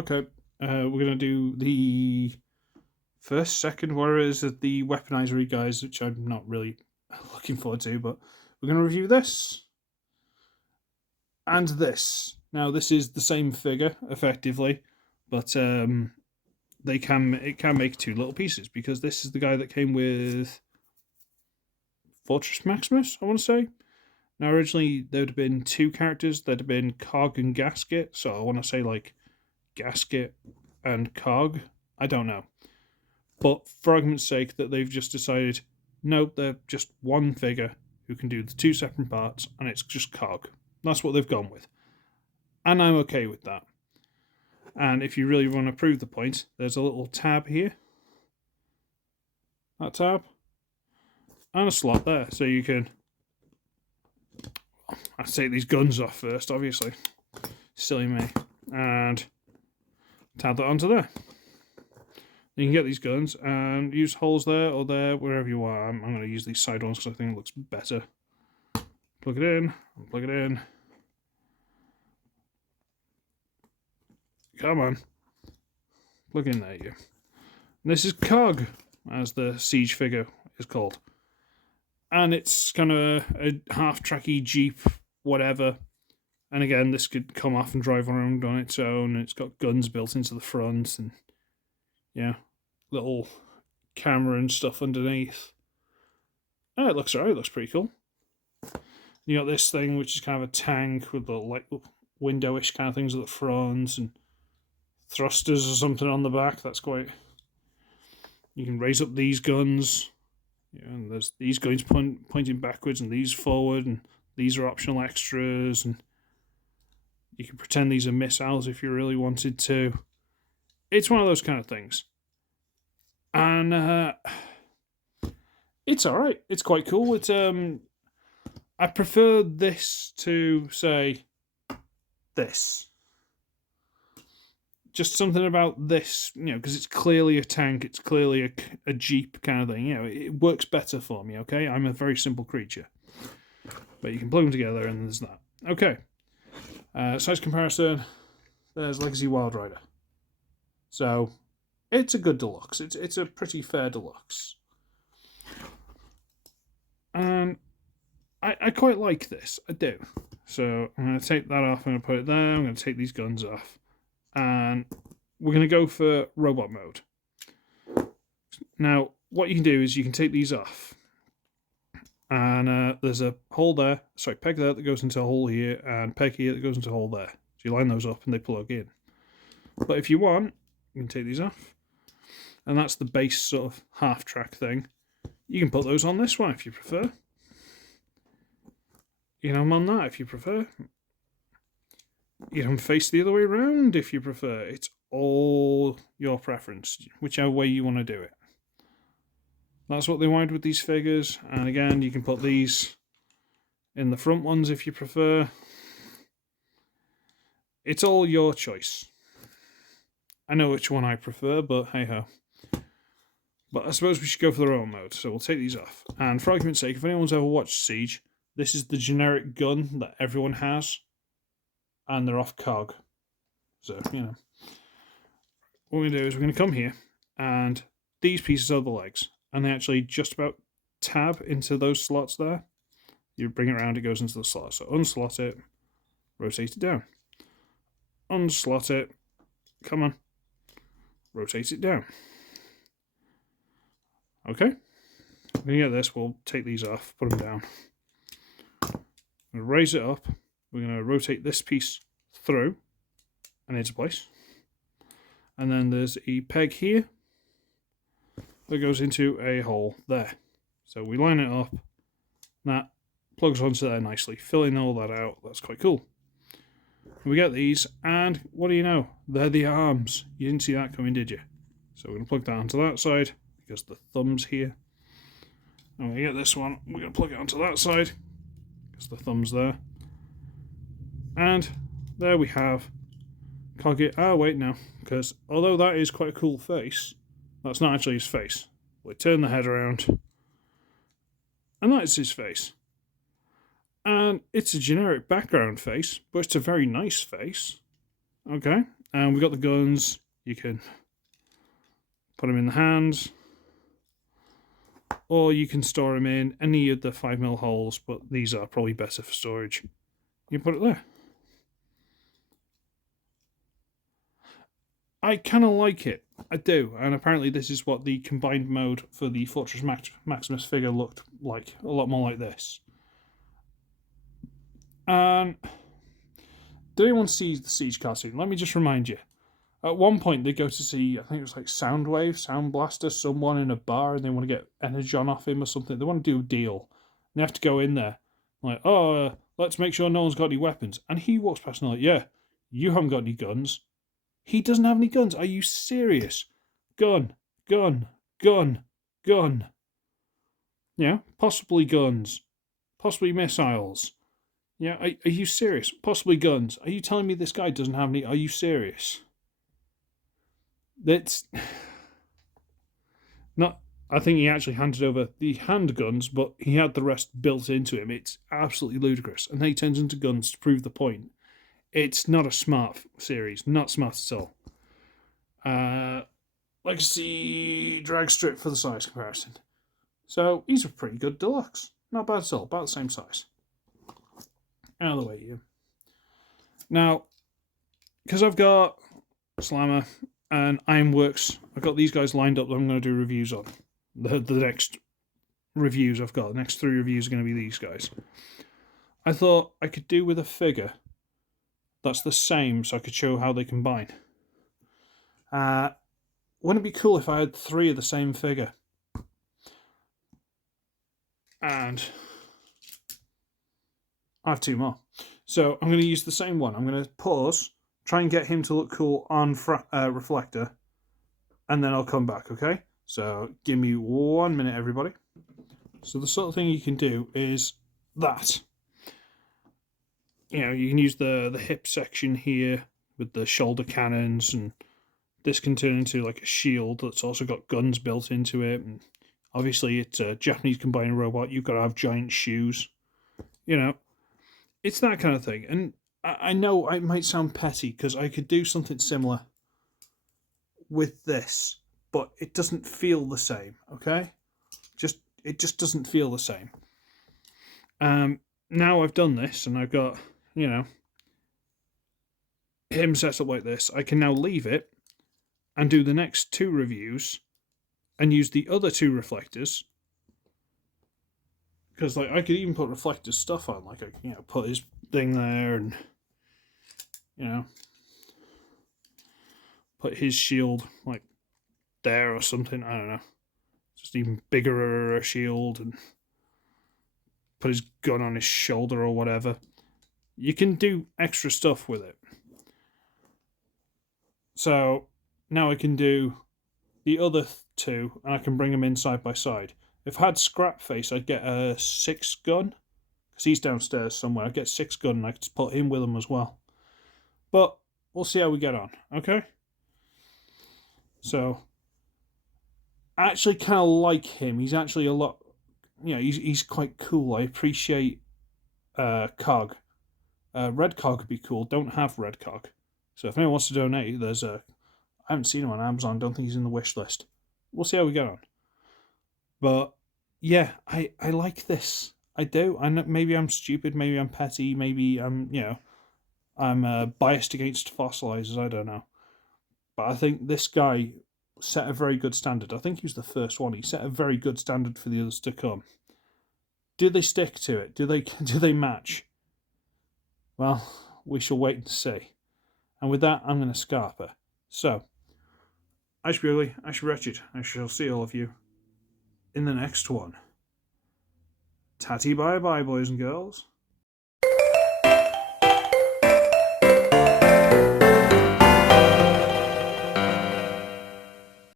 Okay, we're going to do the first, second, whatever it is, of the weaponizery guys, which I'm not really looking forward to, but we're going to review this and this. Now, this is the same figure, effectively, but it can make two little pieces, because this is the guy that came with Fortress Maximus, I want to say. Now, originally, there would have been two characters. There'd have been Cog and Gasket, so I want to say, like, Gasket and Cog. I don't know. But for argument's sake, that they've just decided, no, they're just one figure who can do the two separate parts, and it's just Cog. That's what they've gone with. And I'm okay with that. And if you really want to prove the point, there's a little tab here. That tab. And a slot there, so you can... I have to take these guns off first, obviously. Silly me. And tab that onto there. You can get these guns and use holes there or there, wherever you are. I'm going to use these side ones because I think it looks better. Plug it in, plug it in. Come on. Plug in there, you. And this is Cog, as the Siege figure is called. And it's kind of a half-tracky Jeep, whatever. And again, this could come off and drive around on its own. It's got guns built into the front and, yeah, little camera and stuff underneath. Oh, it looks alright. It looks pretty cool. You got this thing, which is kind of a tank with little like windowish kind of things at the front and thrusters or something on the back. That's quite... You can raise up these guns. Yeah, and there's these guns pointing backwards and these forward, and these are optional extras, and you can pretend these are missiles if you really wanted to. It's one of those kind of things. And it's alright. It's quite cool. It's I prefer this to, say, this. Just something about this, because it's clearly a tank, it's clearly a Jeep kind of thing. It works better for me, okay? I'm a very simple creature. But you can plug them together and there's that. Okay. Size comparison, there's Legacy Wild Rider. So, it's a good deluxe. It's a pretty fair deluxe. And I quite like this. I do. So, I'm going to take that off, I'm going to put it there, I'm going to take these guns off. And we're going to go for robot mode. Now, what you can do is you can take these off. And there's a hole there, peg there that goes into a hole here, and peg here that goes into a hole there. So you line those up and they plug in. But if you want, you can take these off. And that's the base sort of half-track thing. You can put those on this one if you prefer. You know, on that if you prefer. You can face the other way around if you prefer. It's all your preference, whichever way you want to do it. That's what they wanted with these figures. And again, you can put these in the front ones if you prefer. It's all your choice. I know which one I prefer, but hey-ho. But I suppose we should go for the robot mode, so we'll take these off. And for argument's sake, if anyone's ever watched Siege, this is the generic gun that everyone has. And they're off Cog. So, what we're going to do is we're going to come here, and these pieces are the legs. And they actually just about tab into those slots there. You bring it around, it goes into the slot. So unslot it, rotate it down. Unslot it, come on, rotate it down. Okay, we're going to get this, we'll take these off, put them down. We're going to raise it up. We're going to rotate this piece through and into place. And then there's a peg here that goes into a hole there. So we line it up. That plugs onto there nicely, filling all that out. That's quite cool. We get these, and what do you know? They're the arms. You didn't see that coming, did you? So we're going to plug that onto that side, because the thumb's here. And we get this one, we're going to plug it onto that side, because the thumb's there. And there we have Coggy. Oh, wait, no. Because although that is quite a cool face, that's not actually his face. We turn the head around, and that's his face. And it's a generic background face, but it's a very nice face. Okay? And we've got the guns. You can put them in the hands, or you can store them in any of the 5mm holes, but these are probably better for storage. You put it there. I kind of like it. I do. And apparently this is what the combined mode for the Fortress Maximus figure looked like. A lot more like this. And did anyone see the Siege Cog scene? Let me just remind you. At one point they go to see, I think it was like Soundwave, Sound Blaster, someone in a bar, and they want to get Energon off him or something. They want to do a deal. And they have to go in there. Like, let's make sure no one's got any weapons. And he walks past and like, yeah, you haven't got any guns. He doesn't have any guns. Are you serious? Gun, gun, gun, gun. Yeah, possibly guns. Possibly missiles. Yeah, are you serious? Possibly guns. Are you telling me this guy doesn't have any? Are you serious? That's not. I think he actually handed over the handguns, but he had the rest built into him. It's absolutely ludicrous. And then he turns into guns to prove the point. It's not a smart series. Not smart at all. Legacy drag strip for the size comparison. So he's a pretty good deluxe. Not bad at all. About the same size. Out of the way, yeah. Now, because I've got Slammer and Ironworks, I've got these guys lined up that I'm going to do reviews on. The next reviews I've got, the next 3 reviews are going to be these guys. I thought I could do with a figure that's the same so I could show how they combine. Wouldn't it be cool if I had 3 of the same figure? And I have 2 more. So I'm going to use the same one. I'm going to pause, try and get him to look cool on Reflector, and then I'll come back, okay? So give me 1 minute, everybody. So the sort of thing you can do is that. You know, you can use the hip section here with the shoulder cannons, and this can turn into like a shield that's also got guns built into it. And obviously it's a Japanese combiner robot. You've got to have giant shoes. You know, it's that kind of thing. And I know it might sound petty because I could do something similar with this, but it doesn't feel the same, okay? It just doesn't feel the same. Now I've done this and I've got, you know, him set up like this, I can now leave it and do the next 2 reviews and use the other 2 reflectors. Because like I could even put reflector stuff on, like I can, you know, put his thing there and, you know, put his shield like there or something. I don't know, just even bigger a shield, and put his gun on his shoulder or whatever. You can do extra stuff with it. So now I can do the other 2 and I can bring them in side by side. If I had Scrapface, I'd get a 6 gun, because he's downstairs somewhere. I'd get 6 gun and I could put him with him as well. But we'll see how we get on, okay? So I actually kind of like him. He's actually a lot, you know, he's quite cool. I appreciate Cog. Red Cog would be cool. Don't have Red Cog. So if anyone wants to donate, there's a... I haven't seen him on Amazon. Don't think he's in the wish list. We'll see how we get on. But yeah, I like this. I do. I know, maybe I'm stupid. Maybe I'm petty. Maybe I'm, you know, I'm biased against fossilizers. I don't know. But I think this guy set a very good standard. I think he was the first one. He set a very good standard for the others to come. Do they stick to it? Do they match? Well, we shall wait and see. And with that, I'm going to scarper. So, I should be ugly, I should be wretched. I shall see all of you in the next one. Tatty bye bye, boys and girls.